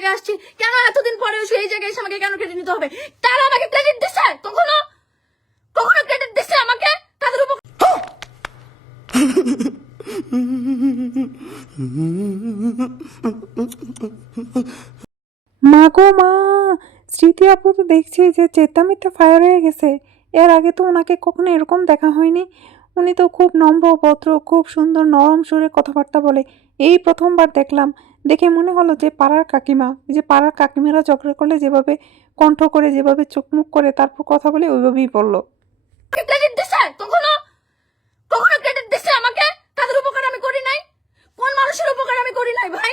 জায়গায় আসছি, কেন এতদিন পরেও সেই জায়গায় এসে আমাকে কেন ক্রেডিট নিতে হবে? তারা আমাকে ক্রেডিট দিচ্ছে? কখনো কখনো ক্রেডিট দিচ্ছে আমাকে? তাদের উপর মা গো মা, স্মৃতি আপু তো দেখছি যে চেতামিতে ফায়ার হয়ে গেছে। এর আগে তো ওনাকে কখনো এরকম দেখা হয়নি। উনি তো খুব নম্র ভদ্র, খুব সুন্দর নরম সুরে কথাবার্তা বলে। এই প্রথমবার দেখলাম, দেখে মনে হলো যে পাড়ার কাকিমা, এই যে পাড়ার কাকিমারা ঝগড়া করলে যেভাবে কণ্ঠ করে, যেভাবে চোখ মুখ করে তারপর কথা বলে, ওইভাবেই বললো। ক্রেডিট দিচ্ছে? কখনো কখনো ক্রেডিট দিচ্ছে আমাকে? তাদের উপকার আমি করি নাই? কোন মানুষের উপকার আমি করি নাই ভাই?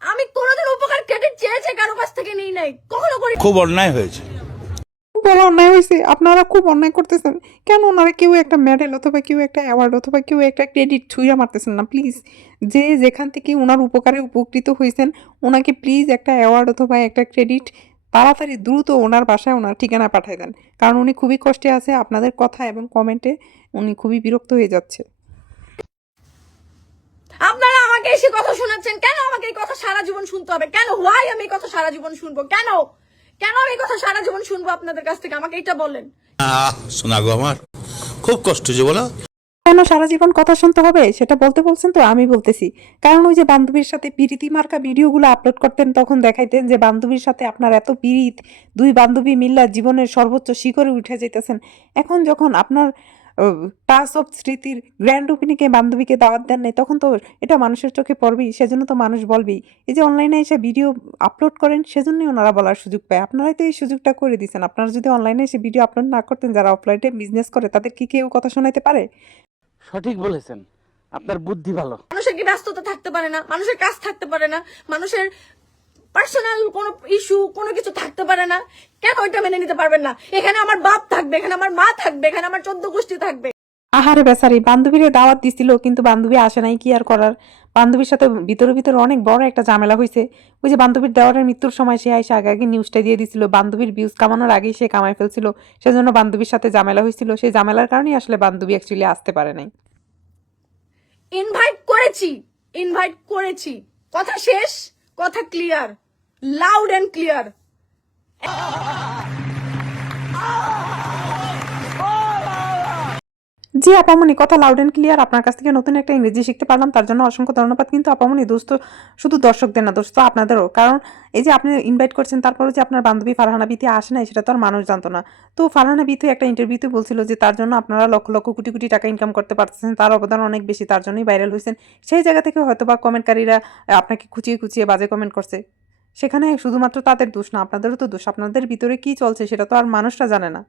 আমি কোনোদিন উপকার ক্রেডিট চেয়েছে কারো কাছ থেকে নিই নাই, কখনো করি। খুব অন্যায় হয়েছে। বড় অন্যায় হয়েছে, আপনারা খুব অন্যায় করতেছেন। কেন ওনারা কেউ একটা মেডেল অথবা কেউ একটা অ্যাওয়ার্ড অথবা কেউ একটা ক্রেডিট ছুঁড়ে মারতেছেন না প্লিজ? যে যেখান থেকে ওনার উপকারে উপকৃত হয়েছেন, ওনাকে প্লিজ একটা অ্যাওয়ার্ড অথবা একটা ক্রেডিট তাড়াতাড়ি দ্রুত ওনার বাসায় ওনার ঠিকানা পাঠিয়ে দেন, কারণ উনি খুবই কষ্টে আছে। আপনাদের কথা এবং কমেন্টে উনি খুবই বিরক্ত হয়ে যাচ্ছে। আপনারা আমাকে এসে কথা শোনাচ্ছেন কেন? আমাকে এই কথা সারা জীবন শুনতে হবে কেন? হোয়াই আমি এই কথা সারা জীবন শুনবো কেন? কেন আমি এই কথা সারা জীবন শুনবো আপনাদের কাছ থেকে? আমাকে এটা বলেন। শোনা গো আমার খুব কষ্ট যে বলো। কেন সারা জীবন কথা শুনতে হবে সেটা বলতে বলছেন তো আমি বলতেছি। কারণ ওই যে বান্ধবীর সাথে পিরিতি মার্কা ভিডিওগুলো আপলোড করতেন, তখন দেখাইতেন যে বান্ধবীর সাথে আপনার এত পিরিত, দুই বান্ধবী মিল্লা জীবনের সর্বোচ্চ শিখরে উঠে যেতেছেন। এখন যখন আপনার টাচ অফ স্মৃতির গ্র্যান্ড ওপেনিংয়ে বান্ধবীকে দাওয়াত দেন নাই, তখন তো এটা মানুষের চোখে পড়বেই, সেজন্য তো মানুষ বলবেই। এই যে অনলাইনে এসে ভিডিও আপলোড করেন, সেজন্যই ওনারা বলার সুযোগ পায়। আপনারাই তো এই সুযোগটা করে দিচ্ছেন। আপনারা যদি অনলাইনে এসে ভিডিও আপলোড না করতেন, যারা অফলাইনে বিজনেস করে তাদের কি কেউ কথা শোনাইতে পারে? সঠিক বলেছেন, আপনার বুদ্ধি ভালো। মানুষের কি ব্যস্ততা থাকতে পারে না? মানুষের কাজ থাকতে পারে না? মানুষের পার্সোনাল কোনো ইস্যু কোনো কিছু থাকতে পারে না? কেন ওইটা মেনে নিতে পারবেন না? এখানে আমার বাপ থাকবে, এখানে আমার মা থাকবে, এখানে আমার 14 গোষ্ঠী থাকবে। আহারে বেচারি, বান্ধবীরে দাওয়াত দিছিল কিন্তু বান্ধবী আসে নাই, কি আর করার। বান্ধবীর সাথে ভিতরে ভিতরে অনেক বড় একটা ঝামেলা হয়েছে। ওই যে বান্ধবীর দেওয়ারের মৃত্যুর সময় সে আইসা আগে আগে নিউজটা দিয়ে দিছিল, বান্ধবীর ভিউজ কামানোর আগেই সে কামাই ফেলছিল। সেজন্য বান্ধবীর সাথে ঝামেলা হয়েছিল, সেই ঝামেলার কারণেই আসলে বান্ধবী অ্যাকচুয়ালি আসতে পারে নাই। ইনভাইট করেছি, কথা শেষ, কথা ক্লিয়ার, লাউড এন্ড ক্লিয়ার। জি আপামনি, কথা লাউড অ্যান্ড ক্লিয়ার। আপনার কাছ থেকে নতুন একটা ইংরেজি শিখতে পারলাম, তার জন্য অসংখ্য ধন্যবাদ। কিন্তু আপামনি, দোষ তো শুধু দর্শকদের না, দোষ তো আপনাদেরও। কারণ এই যে আপনি ইনভাইট করছেন, তারপরে যে আপনার বান্ধবী ফারহানা বিথি আসে নাই, সেটা তো আর মানুষ জানতো না। তো ফারহানা বিথি একটা ইন্টারভিউতে বলছিল যে তার জন্য আপনারা লক্ষ লক্ষ কোটি কোটি টাকা ইনকাম করতে পারতেছেন, তার অবদান অনেক বেশি, তার জন্যই ভাইরাল হয়েছেন। সেই জায়গা থেকে হয়তো বা কমেন্টকারীরা আপনাকে খুঁচিয়ে খুঁচিয়ে বাজে কমেন্ট করছে। সেখানে শুধুমাত্র তাদের দোষ না, আপনাদেরও তো দোষ। আপনাদের ভিতরে কি চলছে সেটা তো আর মানুষরা জানে না।